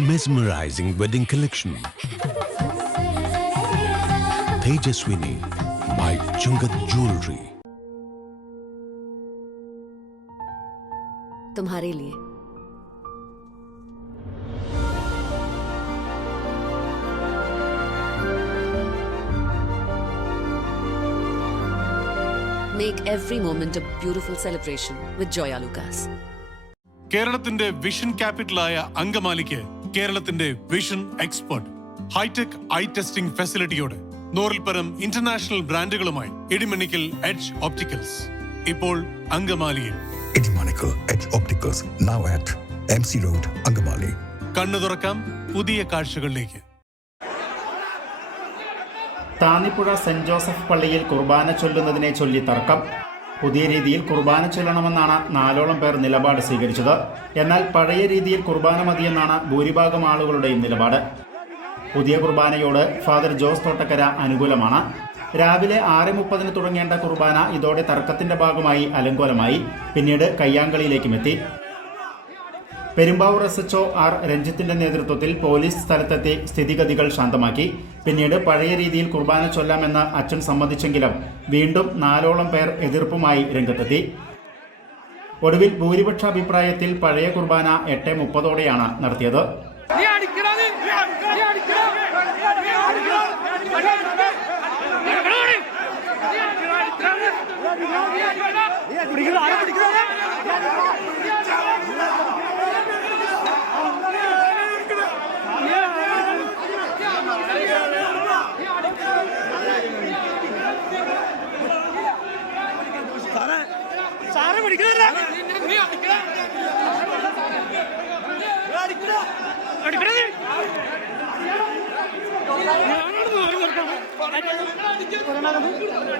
mesmerizing wedding collection. Tejaswini by Chungat Jewelry. तुम्हारे लिए Make every moment a beautiful celebration with Joya Lucas. കേരളത്തിന്റെ vision ക്യാപിറ്റലായ അങ്കമാലിക്ക് കേരളത്തിന്റെ vision expert hi tech eye testing ഫെസിലിറ്റിയോടെ നൂറിൽ പരം ഇന്റർനാഷണൽ ബ്രാൻഡുകളുമായി ഇടിമണിക്കൽ എഡ്ജ് ഓപ്റ്റിക്കൽസ് ഇപ്പോൾ അങ്കമാലിയിൽ. Edge MC Road, Angamali. കണ്ണു തുറക്കാം പുതിയ കാഴ്ചകളിലേക്ക്. താന്നിപ്പുഴ സെന്റ് ജോസഫ് പള്ളിയിൽ കുർബാന ചൊല്ലുന്നതിനെ ചൊല്ലി തർക്കം. പുതിയ രീതിയിൽ കുർബാന ചൊല്ലണമെന്നാണ് നാലോളം പേർ നിലപാട് സ്വീകരിച്ചത്. എന്നാൽ പഴയ രീതിയിൽ കുർബാന മതിയെന്നാണ് ഭൂരിഭാഗം ആളുകളുടെയും നിലപാട്. പുതിയ കുർബാനയോട് ഫാദർ ജോസ് തോട്ടക്കര അനുകൂലമാണ്. രാവിലെ ആറ് മുപ്പതിന് തുടങ്ങേണ്ട കുർബാന ഇതോടെ തർക്കത്തിന്റെ ഭാഗമായി അലങ്കോലമായി. പിന്നീട് കയ്യാങ്കളിയിലേക്കും എത്തി. Perumbavoor S H O R രഞ്ജിത്തിന്റെ നേതൃത്വത്തിൽ പോലീസ് സ്ഥലത്തെത്തി സ്ഥിതിഗതികൾ ശാന്തമാക്കി പിന്നീട് പഴയ രീതിയിൽ കുർബാന ചൊല്ലാമെന്ന് അച്ഛൻ സമ്മതിച്ചെങ്കിലും വീണ്ടും നാലോളം പേർ എതിർപ്പുമായി രംഗത്തെത്തി ഒടുവിൽ ഭൂരിപക്ഷ അഭിപ്രായത്തിൽ പഴയ കുർബാന എട്ട് മുപ്പതോടെയാണ് നടത്തിയത് നീ ആരെ നീ அடிக்கிறது